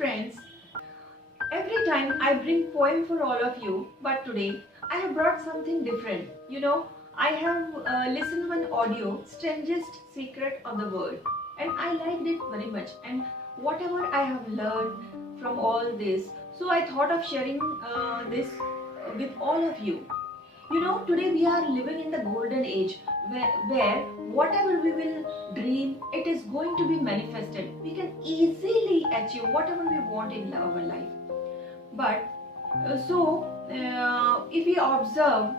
friends, every time I bring poem for all of you, but today I have brought something different. I have listened one audio, Strangest Secret of the World, and I liked it very much. And whatever I have learned from all this, so I thought of sharing this with all of you. Today we are living in the golden age where whatever we will dream, it is going to be manifested. We can easily achieve whatever we want in our life. But if we observe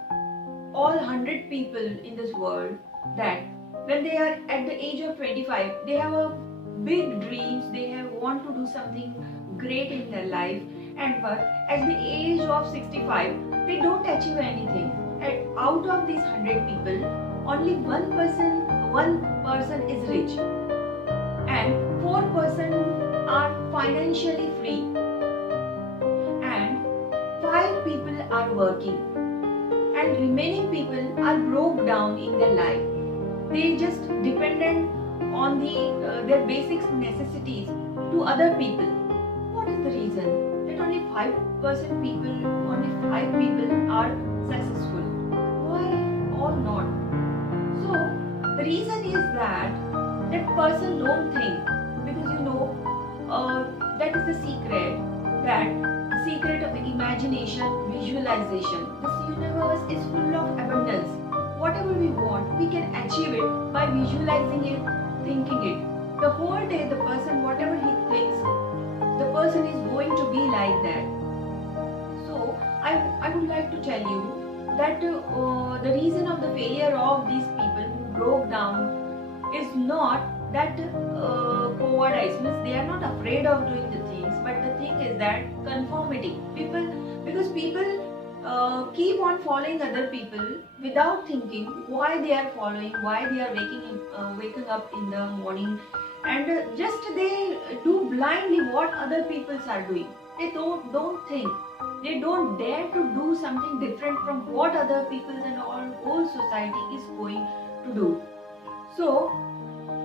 all 100 people in this world, that when they are at the age of 25, they have a big dreams, they have want to do something great in their life, and but at the age of 65, they don't achieve anything. And out of these 100 people, only one person is rich, and 4% are financially free, and 5 people are working, and remaining people are broke down in their life. They just dependent on their basic necessities to other people. What is the reason that only 5% people, only 5 people are successful? Why or not? So the reason is that person don't think, because that is the secret, that secret of the imagination, visualization. This universe is full of abundance. Whatever we want, we can achieve it by visualizing it, thinking it. The whole day, the person, whatever he thinks, the person is going to be like that. So I would like to tell you that the reason of the failure of these people who broke down is not that cowardice, means they are not afraid of doing the things, but the thing is that conformity. Because people keep on following other people without thinking why they are following, why they are waking up in the morning, and just they do blindly what other people are doing. They don't think. They don't dare to do something different from what other people and whole society is going to do. So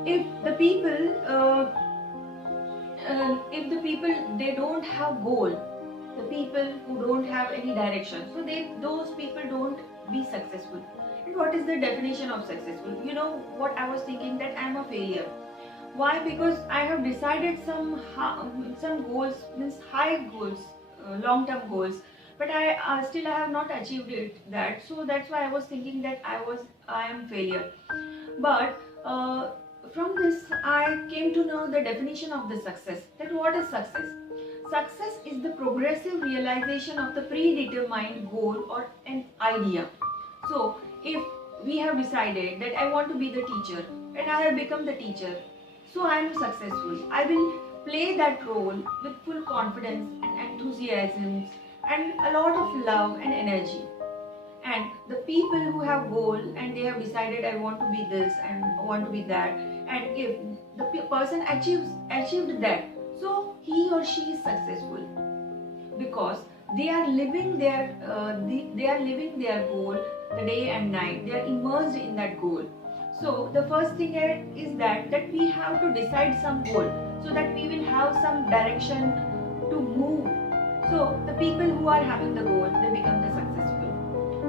if the people they don't have goal, the people who don't have any direction, so those people don't be successful. And what is the definition of successful? You know what I was thinking, that I am a failure. Why? Because I have decided some goals, means high goals, long-term goals, but I still have not achieved that. So that's why I was thinking that I am failure. But from this I came to know the definition of the success. That what is success? Success is the progressive realization of the predetermined goal or an idea. So if we have decided that I want to be the teacher and I have become the teacher, so I am successful. I will play that role with full confidence and enthusiasm and a lot of love and energy. And the people who have goal and they have decided I want to be this and want to be that, and if the person achieved that, so he or she is successful, because they are living their goal the day and night. They are immersed in that goal. So the first thing is that we have to decide some goal, so that we will have some direction to move. So the people who are having the goal, they become the successful.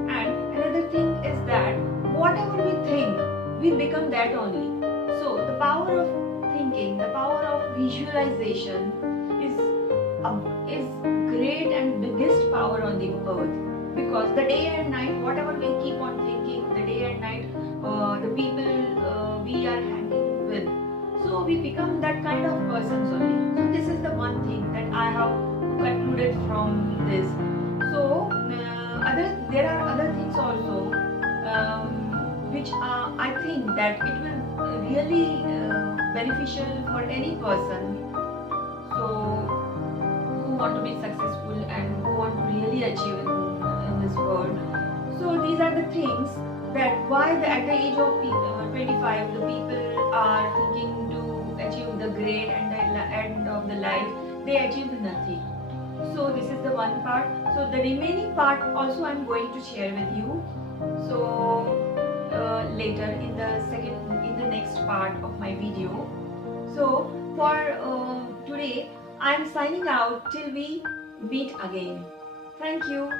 And another thing is that whatever we think, we become that only. So the power of thinking, the power of visualization is great and biggest power on the earth. Because the day and night, whatever we keep on thinking, the day and night, the people we are hanging with, so we become that kind of persons only. So this is the one thing that I have concluded from this. So there are other things also, which I think that it will really beneficial for any person, so who want to be successful and who want to really achieve in this world. So these are the things that why at the age of 25 the people are thinking to achieve the great, and at the end of the life they achieve nothing. So this is the one part. So the remaining part also I am going to share with you. So later in the next part of my video. So for today I am signing out till we meet again. Thank you.